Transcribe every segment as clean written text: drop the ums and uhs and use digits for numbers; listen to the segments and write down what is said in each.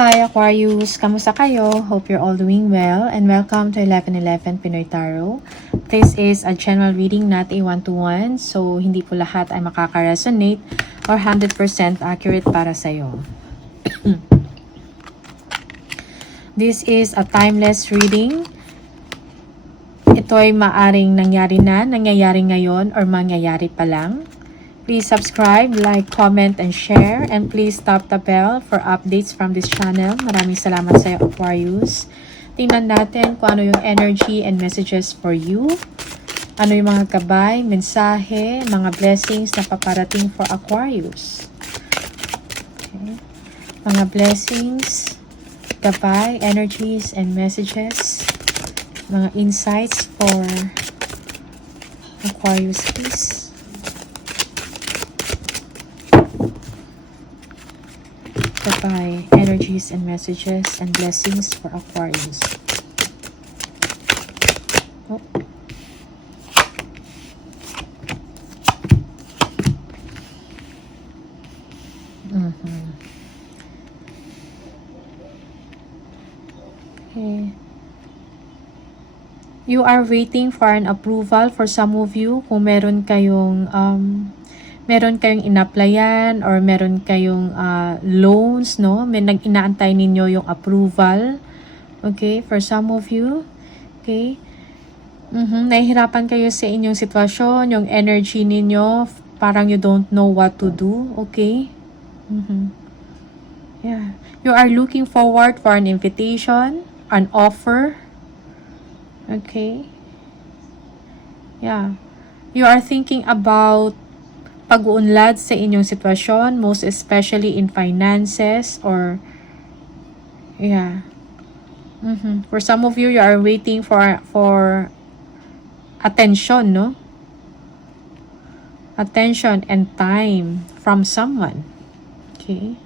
Hi Aquarius! Kamusta kayo? Hope you're all doing well and welcome to 1111 Pinoy Tarot. This is a general reading, not a one-to-one. So, hindi po lahat ay makaka-resonate or 100% accurate para sa'yo. This is a timeless reading. Ito ay maaring nangyari na, nangyayari ngayon, or mangyayari pa lang. Please subscribe, like, comment, and share. And please tap the bell for updates from this channel. Maraming salamat sa iyo, Aquarius. Tingnan natin kung ano yung energy and messages for you. Ano yung mga gabay, mensahe, mga blessings na paparating for Aquarius. Okay. Mga blessings, gabay, energies, and messages. Mga insights for Aquarius, please. By energies and messages and blessings for Aquarius. Oh. Okay. You are waiting for an approval for some of you kung meron kayong in-applyan or meron kayong loans, no? May inaantay ninyo yung approval. Okay, for some of you. Okay. Nahihirapan kayo sa inyong sitwasyon, yung energy ninyo, parang you don't know what to do. Okay. Yeah. You are looking forward for an invitation, an offer. Okay. Yeah. You are thinking about pag-uunlad sa inyong sitwasyon, most especially in finances or for some of you, you are waiting for attention, no? Attention and time from someone. Okay?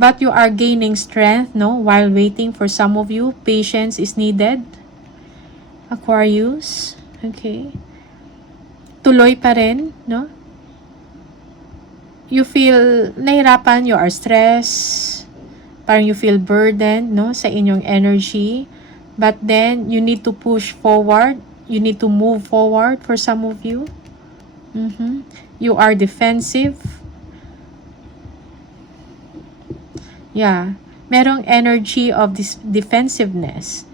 But you are gaining strength, no? While waiting for some of you, patience is needed. Aquarius. Okay? Tuloy pa rin, no? You feel nahirapan, you are stressed, parang you feel burdened, no, sa inyong energy. But then, you need to push forward. You need to move forward for some of you. You are defensive. Yeah. Merong energy of this defensiveness.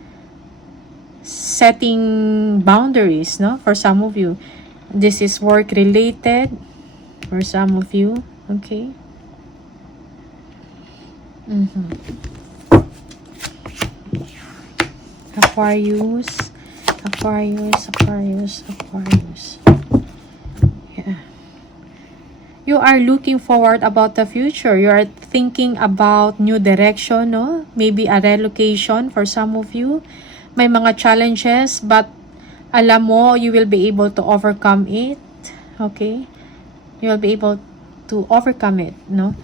Setting boundaries, no, for some of you. This is work-related. For some of you, okay? Aquarius. Yeah. You are looking forward about the future. You are thinking about new direction, no? Maybe a relocation for some of you. May mga challenges, but alam mo, you will be able to overcome it. Okay? You will be able to overcome it, no?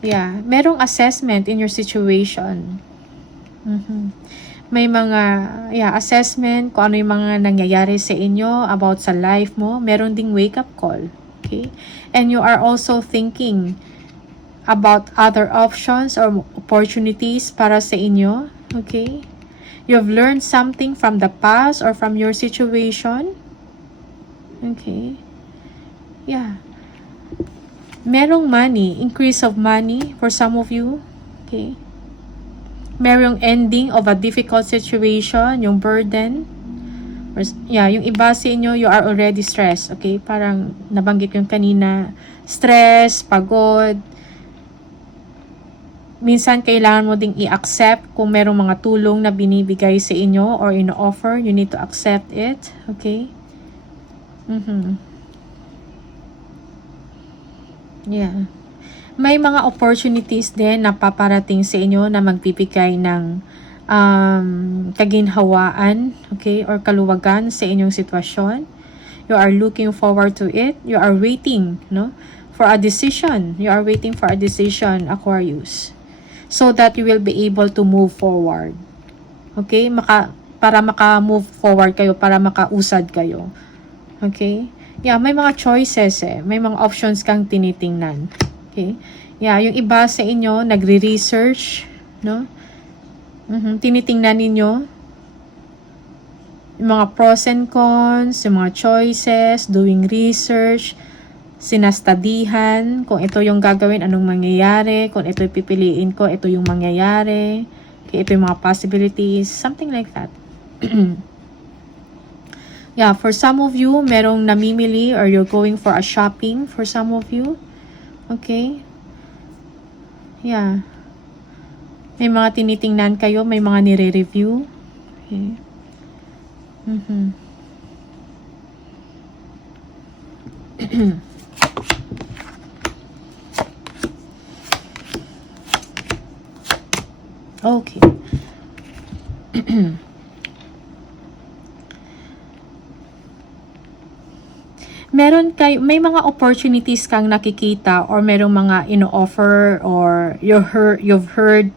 Yeah. Merong assessment in your situation. May mga, assessment kung ano yung mga nangyayari sa inyo about sa life mo. Meron ding wake-up call. Okay? And you are also thinking about other options or opportunities para sa inyo. Okay? You've learned something from the past or from your situation. Okay? Yeah. Merong money, increase of money for some of you. Okay. Merong ending of a difficult situation, yung burden. Yung iba sa inyo, you are already stressed. Okay, parang nabanggit yung kanina. Stress, pagod. Minsan, kailangan mo ding i-accept kung merong mga tulong na binibigay sa inyo or ino-offer. You need to accept it. Okay. Yeah. May mga opportunities din na paparating sa inyo na magbibigay ng kaginhawaan, okay, or kaluwagan sa inyong sitwasyon. You are looking forward to it. You are waiting, no, for a decision. You are waiting for a decision, Aquarius, so that you will be able to move forward. Okay? Para maka-move forward kayo, para makausad kayo. Okay? Yeah, may mga choices May mga options kang tinitingnan. Okay? Yeah, yung iba sa inyo nagre-research, no? Tinitingnan ninyo yung mga pros and cons, yung mga choices, doing research, sinastadihan, kung ito yung gagawin, anong mangyayari, kung ito yung pipiliin ko, ito yung mangyayari, okay, ito yung mga possibilities, something like that. Yeah, for some of you, merong namimili or you're going for a shopping for some of you. Okay? Yeah. May mga tinitingnan kayo, may mga nire-review. Okay. Okay. May mga opportunities kang nakikita or merong mga ino-offer or you've heard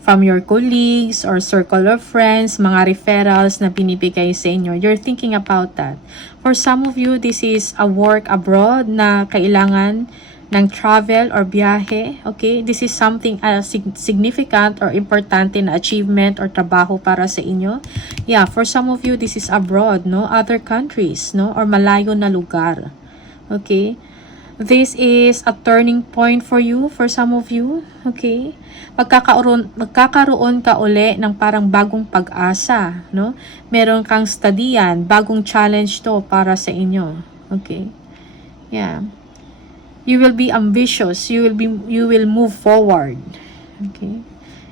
from your colleagues or circle of friends, mga referrals na binibigay sa inyo. You're thinking about that. For some of you, this is a work abroad na kailangan ng travel or biyahe. Okay? This is something significant or importante na achievement or trabaho para sa inyo. Yeah, for some of you, this is abroad, no? Other countries, no? Or malayo na lugar. Okay? This is a turning point for you, for some of you. Okay? Magkakaroon ka uli ng parang bagong pag-asa, no? Meron kang studian, bagong challenge to para sa inyo. Okay? Yeah. You will be ambitious. You will move forward. Okay?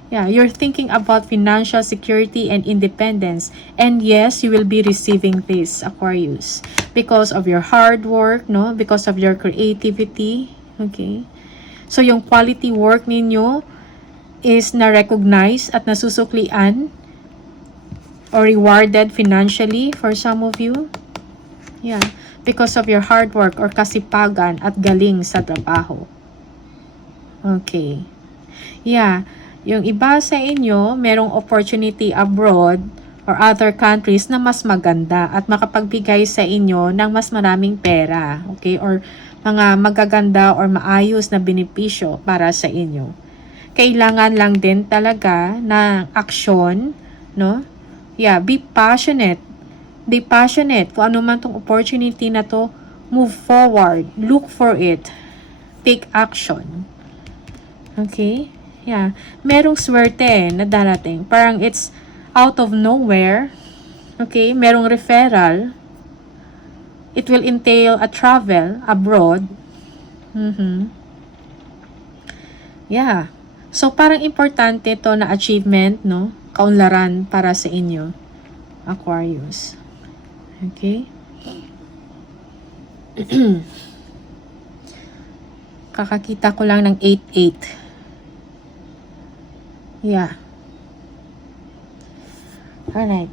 Yeah, you're thinking about financial security and independence. And yes, you will be receiving this, Aquarius, because of your hard work, no? Because of your creativity. Okay? So, yung quality work ninyo is na-recognize at nasusuklian or rewarded financially for some of you. Yeah. Because of your hard work or kasipagan at galing sa trabaho. Okay. Yeah. Yung iba sa inyo, merong opportunity abroad or other countries na mas maganda at makapagbigay sa inyo ng mas maraming pera. Okay? Or mga magaganda or maayos na benepisyo para sa inyo. Kailangan lang din talaga ng aksyon, no? Yeah, be passionate. Be passionate. Kung ano man tong opportunity na to, move forward. Look for it. Take action. Okay? Yeah. Merong swerte na darating. Parang it's out of nowhere. Okay? Merong referral. It will entail a travel abroad. Yeah. So, parang importante to na achievement, no? Kaunlaran para sa inyo, Aquarius. Okay? Kakakita ko lang ng 8-8. Yeah. Alright.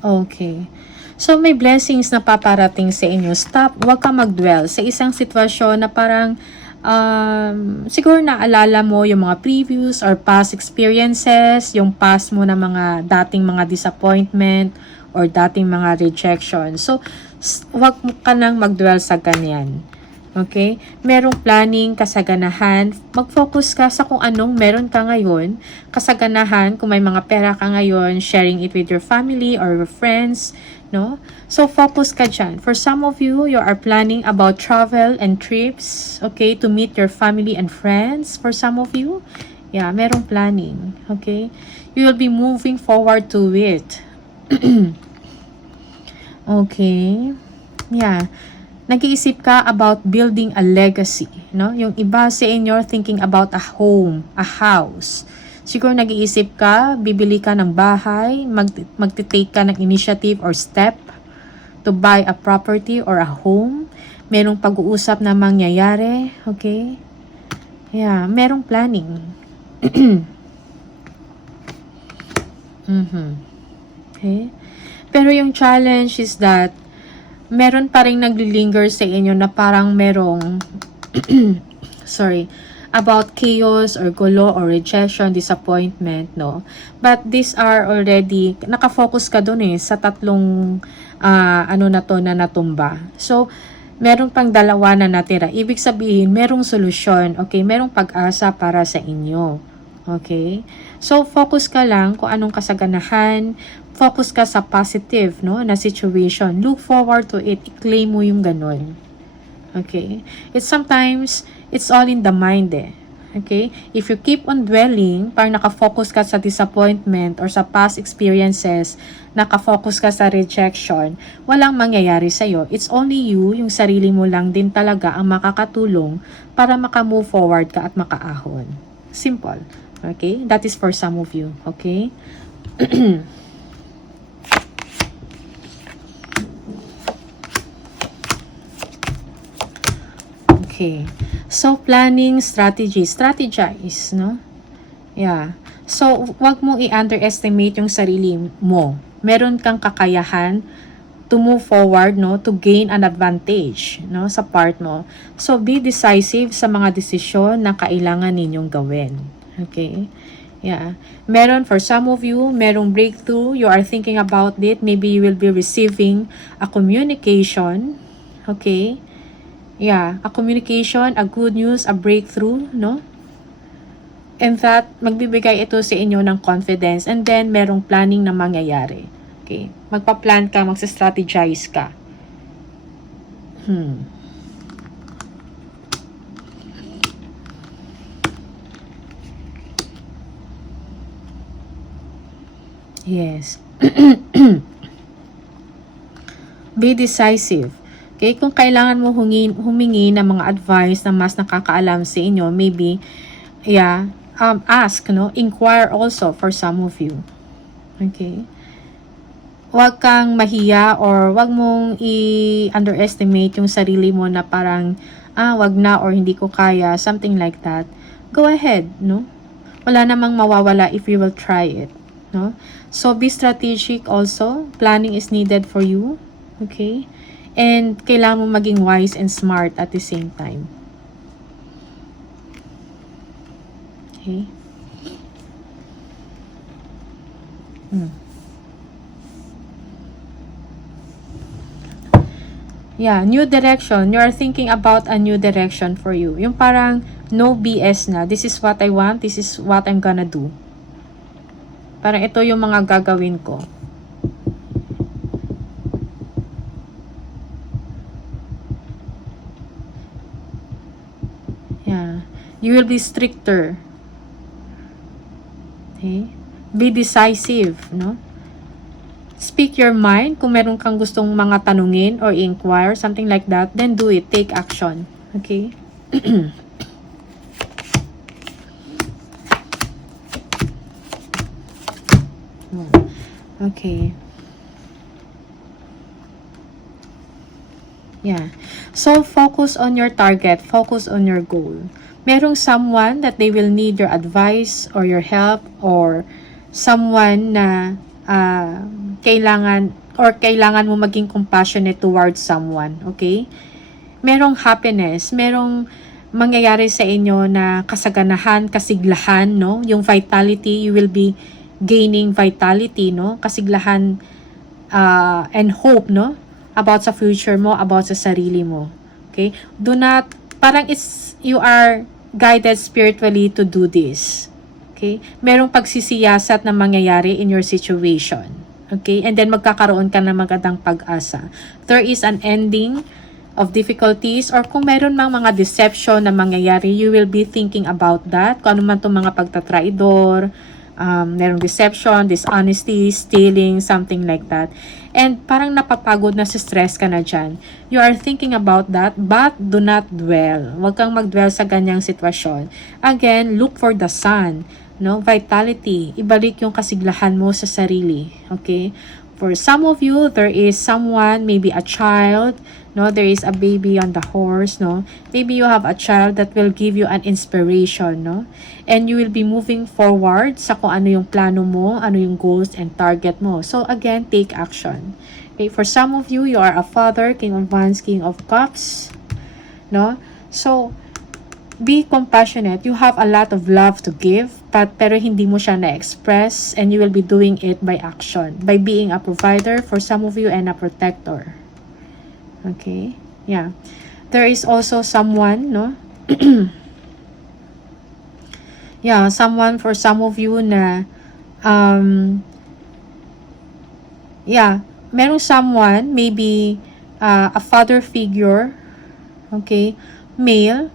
Okay. So, may blessings na paparating sa inyo. Stop, huwag ka mag-dwell sa isang sitwasyon na parang siguro naalala mo yung mga previous or past experiences, yung past mo na mga dating mga disappointment or dating mga rejection. So, huwag ka nang mag-dwell sa ganyan. Okay? Merong planning, kasaganahan. Mag-focus ka sa kung anong meron ka ngayon. Kasaganahan, kung may mga pera ka ngayon, sharing it with your family or your friends. No? So, focus ka dyan. For some of you, you are planning about travel and trips. Okay? To meet your family and friends. For some of you, yeah, merong planning. Okay? You will be moving forward to it. Okay? Yeah. Nag-iisip ka about building a legacy, no? Yung iba sa inyo thinking about a home, a house. Siguro nag-iisip ka, bibili ka ng bahay, magti-take ka ng initiative or step to buy a property or a home. Merong pag-uusap na mangyayari, okay? Yeah, merong planning. Okay? Pero yung challenge is that meron pa rin naglilinger sa inyo na parang merong about chaos or gulo or rejection, disappointment, no? But these are already, nakafocus ka dun sa tatlong ano na to na natumba. So, meron pang dalawa na natira. Ibig sabihin, merong solusyon, okay? Merong pag-asa para sa inyo. Okay? So, focus ka lang kung anong kasaganahan, focus ka sa positive, no, na situation. Look forward to it. I-claim mo yung ganun. Okay? Sometimes, it's all in the mind Okay? If you keep on dwelling, parang nakafocus ka sa disappointment or sa past experiences, nakafocus ka sa rejection, walang mangyayari sa'yo. It's only you, yung sarili mo lang din talaga ang makakatulong para maka-move forward ka at makaahon. Simple. Okay? That is for some of you. Okay? Okay. So, planning, strategy. Strategize, no? Yeah. So, wag mo i-underestimate yung sarili mo. Meron kang kakayahan to move forward, no? To gain an advantage, no? Sa part mo. So, be decisive sa mga desisyon na kailangan ninyong gawin. Okay? Yeah. Meron, for some of you, merong breakthrough. You are thinking about it. Maybe you will be receiving a communication. Okay? Yeah, a communication, a good news, a breakthrough, no? And that, magbibigay ito sa inyo ng confidence. And then, merong planning na mangyayari. Okay? Magpa-plan ka, magsa-strategize ka. Yes. Be decisive. Okay, kung kailangan mo humingi ng mga advice na mas nakakaalam sa inyo, maybe, yeah, ask, no? Inquire also for some of you. Okay? Huwag kang mahiya or huwag mong i-underestimate yung sarili mo na parang, wag na or hindi ko kaya, something like that. Go ahead, no? Wala namang mawawala if you will try it, no? So, be strategic also. Planning is needed for you. Okay? And kailangan mo maging wise and smart at the same time. Okay? Yeah, new direction. You are thinking about a new direction for you. Yung parang no BS na. This is what I want. This is what I'm gonna do. Parang ito yung mga gagawin ko. Yeah. You will be stricter. Okay? Be decisive, no? Speak your mind. Kung meron kang gustong mga tanungin or inquire, something like that, then do it. Take action. Okay? Okay. Yeah. So, focus on your target. Focus on your goal. Merong someone that they will need your advice or your help or someone na kailangan mo maging compassionate towards someone. Okay? Merong happiness. Merong mangyayari sa inyo na kasaganahan, kasiglahan, no? Yung vitality, you will be gaining vitality, no? Kasiglahan and hope, no? About sa future mo, about sa sarili mo. Okay? Do not, parang you are guided spiritually to do this. Okay? Merong pagsisiyasat na mangyayari in your situation. Okay? And then magkakaroon ka ng magandang pag-asa. There is an ending of difficulties or kung meron mang mga deception na mangyayari, you will be thinking about that. Kung ano man itong mga pagtatraidor, merong deception, dishonesty, stealing, something like that. And parang napapagod na si stress ka na dyan. You are thinking about that, but do not dwell. Huwag kang mag-dwell sa ganyang sitwasyon. Again, look for the sun. No? Vitality. Ibalik yung kasiglahan mo sa sarili. Okay? For some of you, there is someone, maybe a child, no? There is a baby on the horse, no? Maybe you have a child that will give you an inspiration, no? And you will be moving forward sa kung ano yung plano mo, ano yung goals and target mo. So again, take action. Okay, for some of you, you are a father, King of Wands, King of Cups, no? So Be compassionate. You have a lot of love to give, pero hindi mo siya na-express, and you will be doing it by action, by being a provider for some of you and a protector. Okay? Yeah. There is also someone, no? Yeah, someone for some of you na yeah, merong someone, maybe a father figure, okay, male.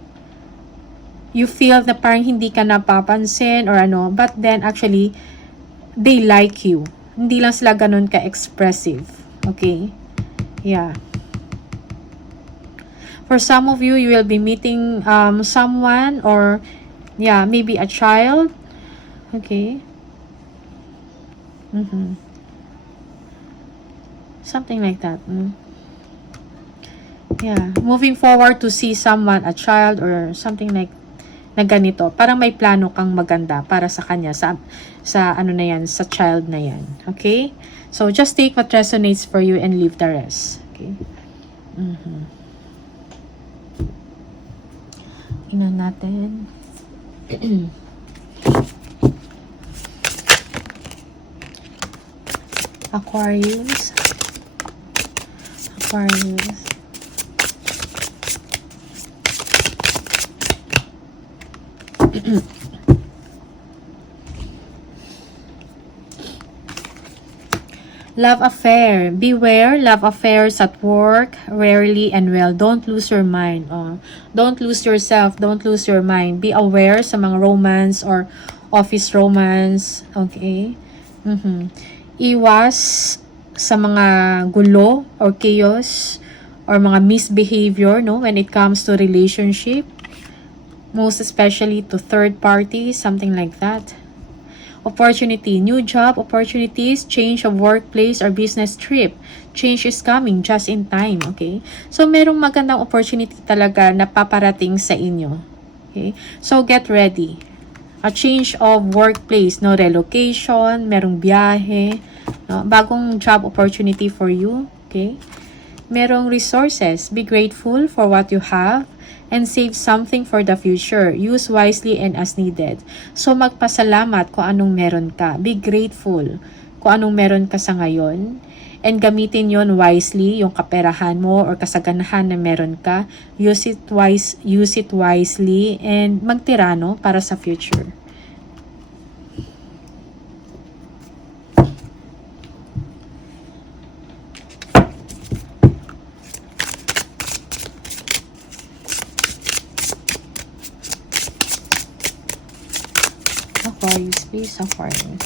You feel na parang hindi ka napapansin or ano, but then actually they like you. Hindi lang sila ganun ka-expressive. Okay? Yeah. For some of you, you will be meeting someone, or yeah, maybe a child. Okay? Something like that. Yeah. Moving forward to see someone, a child, or something like na ganito. Parang may plano kang maganda para sa kanya, sa ano na yan, sa child na yan. Okay? So, just take what resonates for you and leave the rest. Okay? Tingnan natin. Aquarius. Aquarius. Love affair. Beware, love affairs at work, rarely and well. Don't lose your mind. Don't lose yourself. Don't lose your mind. Be aware sa mga romance or office romance. Okay? Iwas sa mga gulo or chaos or mga misbehavior, no, when it comes to relationship. Most especially to third parties, something like that. Opportunity, new job opportunities, change of workplace or business trip. Change is coming just in time, okay? So, merong magandang opportunity talaga na paparating sa inyo. Okay? So, get ready. A change of workplace, no, relocation, merong biyahe, no, bagong job opportunity for you, okay? Merong resources. Be grateful for what you have and save something for the future. Use wisely and as needed. So, magpasalamat kung anong meron ka. Be grateful kung anong meron ka sa ngayon. And gamitin yon wisely, yung kaperahan mo or kasaganahan na meron ka. Use it wisely and magtirano para sa future. Aquarius, please, Aquarius.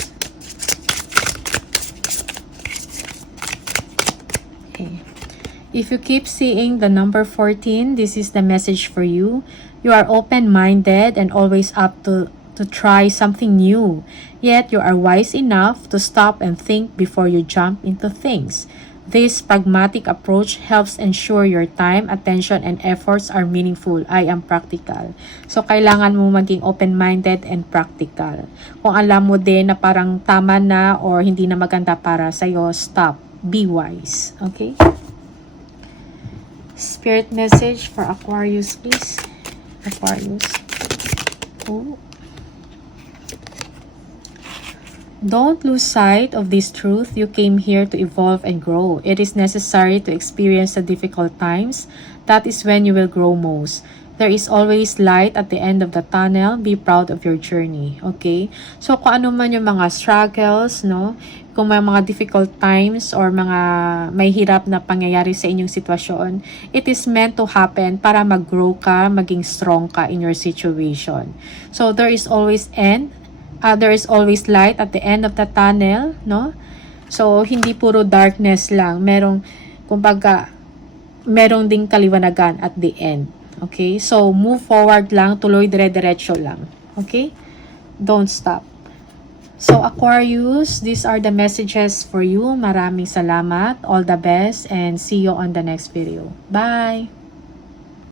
Okay. If you keep seeing the number 14, this is the message for you. You are open-minded and always up to try something new. Yet, you are wise enough to stop and think before you jump into things. This pragmatic approach helps ensure your time, attention, and efforts are meaningful. I am practical. So, kailangan mo maging open-minded and practical. Kung alam mo din na parang tama na or hindi na maganda para sa'yo, stop. Be wise. Okay? Spirit message for Aquarius, please. Aquarius. Oh. Don't lose sight of this truth. You came here to evolve and grow. It is necessary to experience the difficult times. That is when you will grow most. There is always light at the end of the tunnel. Be proud of your journey. Okay? So, kung ano man yung mga struggles, no? Kung may mga difficult times or mga may hirap na pangyayari sa inyong sitwasyon, it is meant to happen para mag-grow ka, maging strong ka in your situation. So, there is always light at the end of the tunnel, no? So, hindi puro darkness lang. Merong ding kaliwanagan at the end. Okay? So, move forward lang. Tuloy, dire-diretso lang. Okay? Don't stop. So, Aquarius, these are the messages for you. Maraming salamat. All the best and see you on the next video. Bye!